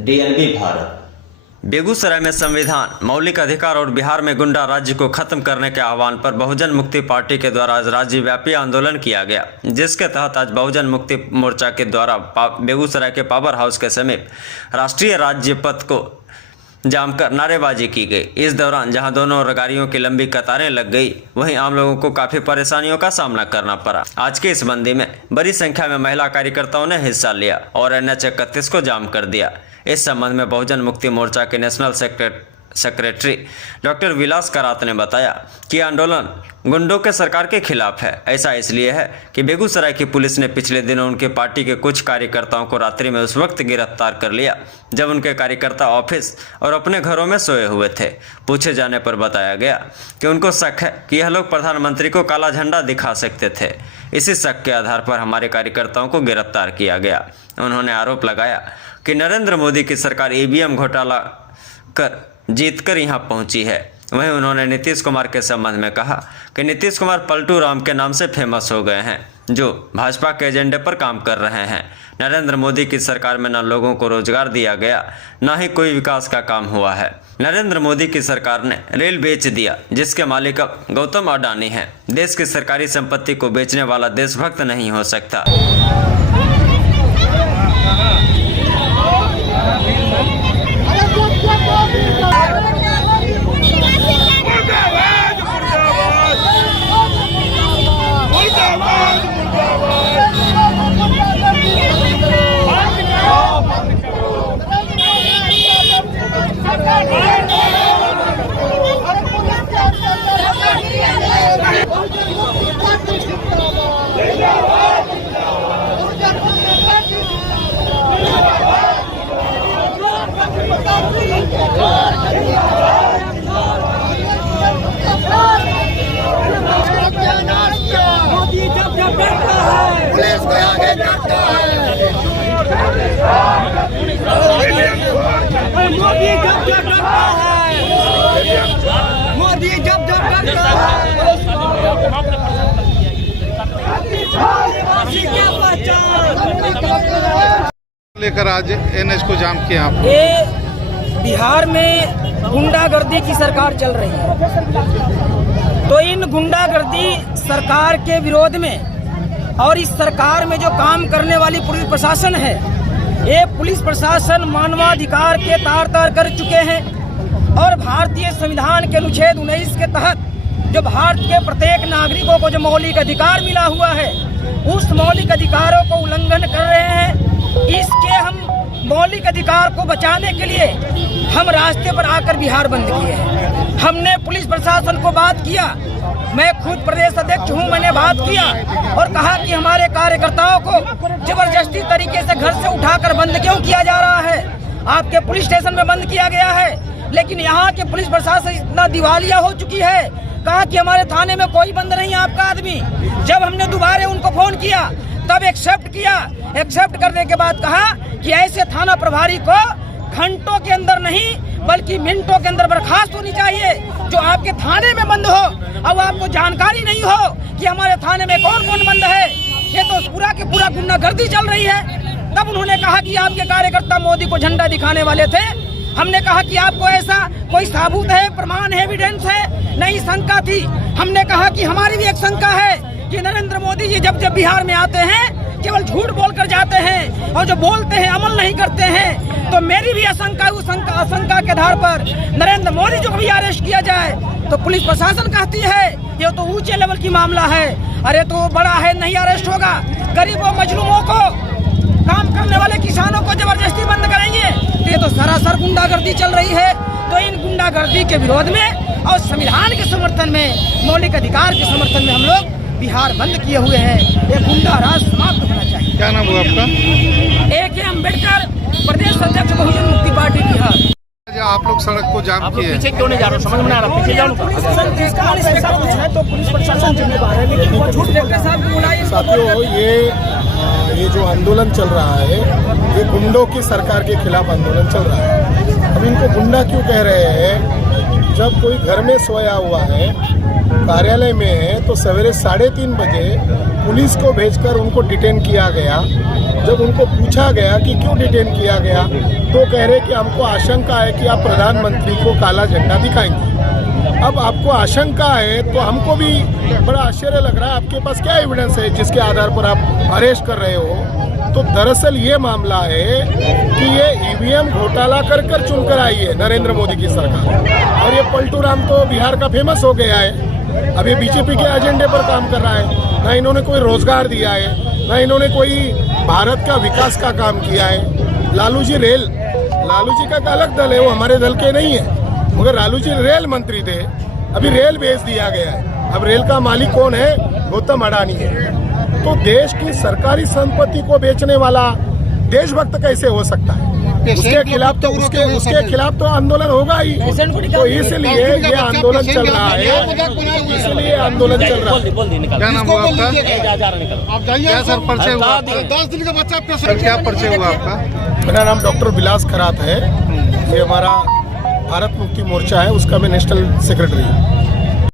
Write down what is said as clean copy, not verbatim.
DNB Bharat. Begusarai में संविधान, मौलिक अधिकार और बिहार में गुंडा राज्य को खत्म करने के आह्वान पर बहुजन मुक्ति पार्टी के द्वारा आज राज्यव्यापी आंदोलन किया गया, जिसके तहत आज बहुजन मुक्ति मोर्चा के द्वारा बेगूसराय के पावर हाउस के समीप राष्ट्रीय राज्य पथ को जाम कर नारेबाजी की गई। इस दौरान जहां दोनों गाड़ियों की लंबी कतारें लग गई, वहीं आम लोगों को काफी परेशानियों का सामना करना पड़ा। आज की इस बंदी में बड़ी संख्या में महिला कार्यकर्ताओं ने हिस्सा लिया और NH 31 को जाम कर दिया। इस संबंध में बहुजन मुक्ति मोर्चा के नेशनल सेक्रेटरी डॉक्टर विलास करात ने बताया कि आंदोलन गुंडों के सरकार के खिलाफ है। ऐसा इसलिए है कि बेगूसराय की पुलिस ने पिछले दिनों उनके पार्टी के कुछ कार्यकर्ताओं को रात्रि में उस वक्त गिरफ्तार कर लिया जब उनके कार्यकर्ता ऑफिस और अपने घरों में सोए हुए थे। पूछे जाने पर बताया गया कि उनको शक है कि यह लोग प्रधानमंत्री को काला झंडा दिखा सकते थे। इसी शक के आधार पर हमारे कार्यकर्ताओं को गिरफ्तार किया गया। उन्होंने आरोप लगाया कि नरेंद्र मोदी की सरकार EVM घोटाला कर जीतकर यहां पहुंची है। वहीं उन्होंने नीतीश कुमार के संबंध में कहा कि नीतीश कुमार पलटू राम के नाम से फेमस हो गए हैं, जो भाजपा के एजेंडे पर काम कर रहे हैं। नरेंद्र मोदी की सरकार में न लोगों को रोजगार दिया गया, न ही कोई विकास का काम हुआ है। नरेंद्र मोदी की सरकार ने रेल बेच दिया, जिसके मालिक अब गौतम अडानी हैं। देश की सरकारी संपत्ति को बेचने वाला देशभक्त नहीं हो सकता। पुलिस को आगे करता है। मोदी जब डरता है, मोदी जब डरता है। लेकर आज NH को जाम किया आप। ये बिहार में गुंडागर्दी की सरकार चल रही है, तो इन गुंडागर्दी सरकार के विरोध में और इस सरकार में जो काम करने वाली पुलिस प्रशासन है, ये पुलिस प्रशासन मानवाधिकार के तार तार कर चुके हैं और भारतीय संविधान के अनुच्छेद 19 के तहत जो भारत के प्रत्येक नागरिकों को जो मौलिक अधिकार मिला हुआ है, उस मौलिक अधिकारों को उल्लंघन कर रहे हैं। इसके हम मौलिक अधिकार को बचाने के लिए हम रास्ते पर आकर बिहार बंद किए हैं। हमने पुलिस प्रशासन को बात किया, मैं खुद प्रदेश अध्यक्ष हूं, मैंने बात किया और कहा कि हमारे कार्यकर्ताओं को जबरदस्ती तरीके से घर से उठाकर बंद क्यों किया जा रहा है। आपके पुलिस स्टेशन में बंद किया गया है, लेकिन यहाँ के पुलिस प्रशासन इतना दिवालिया हो चुकी है। कहा कि हमारे थाने में कोई बंद नहीं है आपका आदमी। जब हमने दोबारा उनको फोन किया तब एक्सेप्ट किया। एक्सेप्ट करने के बाद कहा कि ऐसे थाना प्रभारी को घंटों के अंदर नहीं बल्कि मिनटों के अंदर बर्खास्त होनी चाहिए, जो आपके थाने में बंद हो। अब आपको जानकारी नहीं हो कि हमारे थाने में कौन कौन बंद है, ये तो पूरा के पूरा गुंडागर्दी चल रही है। तब उन्होंने कहा कि आपके कार्यकर्ता मोदी को झंडा दिखाने वाले थे। हमने कहा कि आपको ऐसा कोई साबूत है, प्रमाण है, एविडेंस है? नहीं, शंका थी। हमने कहा कि हमारी भी एक शंका है कि नरेंद्र मोदी जी जब जब बिहार में आते हैं केवल झूठ बोलकर जाते हैं और जो बोलते हैं अमल नहीं करते हैं। तो मेरी भी आशंका है, उस आशंका के आधार पर नरेंद्र मोदी जो भी अरेस्ट किया जाए तो पुलिस प्रशासन कहती है ये तो ऊंचे लेवल की मामला है, अरे तो बड़ा है, नहीं अरेस्ट होगा। गरीबों मजलूमों को, काम करने वाले किसानों को जबरदस्ती बंद करेंगे, तो ये तो सरासर गुंडागर्दी चल रही है। तो इन गुंडागर्दी के विरोध में और संविधान के समर्थन में, मौलिक अधिकार के समर्थन में हम लोग बिहार बंद किए हुए हैं। ये गुंडा राज समाप्त होना चाहिए। क्या नाम हुआ आपका? AK अम्बेडकर, प्रदेश अध्यक्ष बहुजन मुक्ति पार्टी बिहार। आप लोग सड़क को जाम किए, पीछे क्यों नहीं जा रहे हो? समझ में आ रहा, पीछे जाओ। तो पुलिस प्रशासन जिम्मेदार है, लेकिन वो झूठ कलेक्टर साहब को बुलाइए। साथियों, ये जो आंदोलन चल रहा है, ये गुंडों की सरकार के खिलाफ आंदोलन चल रहा है। हम इनको गुंडा क्यों कह रहे हैं? जब कोई घर में सोया हुआ है, कार्यालय में है, तो सवेरे 3:30 बजे पुलिस को भेजकर उनको डिटेन किया गया। जब उनको पूछा गया कि क्यों डिटेन किया गया, तो कह रहे कि हमको आशंका है कि आप प्रधानमंत्री को काला झंडा दिखाएंगे। अब आपको आशंका है तो हमको भी बड़ा आश्चर्य लग रहा है, आपके पास क्या एविडेंस है जिसके आधार पर आप अरेस्ट कर रहे हो? तो दरअसल ये मामला है कि ये ईवीएम घोटाला कर चुनकर आई है नरेंद्र मोदी की सरकार, और ये पलटू राम तो बिहार का फेमस हो गया है। अब ये बीजेपी के एजेंडे पर काम कर रहा है, ना इन्होंने कोई रोजगार दिया है, ना इन्होंने कोई भारत का विकास का काम किया है। लालू जी का अलग दल है, वो हमारे दल के नहीं है, मगर लालू जी रेल मंत्री थे, अभी रेल बेच दिया गया है। अब रेल का मालिक कौन है? गौतम अडानी है। तो देश की सरकारी संपत्ति को बेचने वाला देशभक्त कैसे हो सकता है? उसके खिलाफ तो आंदोलन होगा ही। तो इसलिए ये आंदोलन चल रहा है, इसलिए आंदोलन चल रहा है। क्या नाम हुआ आपका? क्या सर परिचय हुआ? 10 दिन का बच्चा सर, क्या परिचय हुआ आपका? मेरा नाम डॉक्टर विलास खरात है। ये हमारा भारत मुक्ति मोर्चा है, उसका मैं नेशनल सेक्रेटरी हूँ।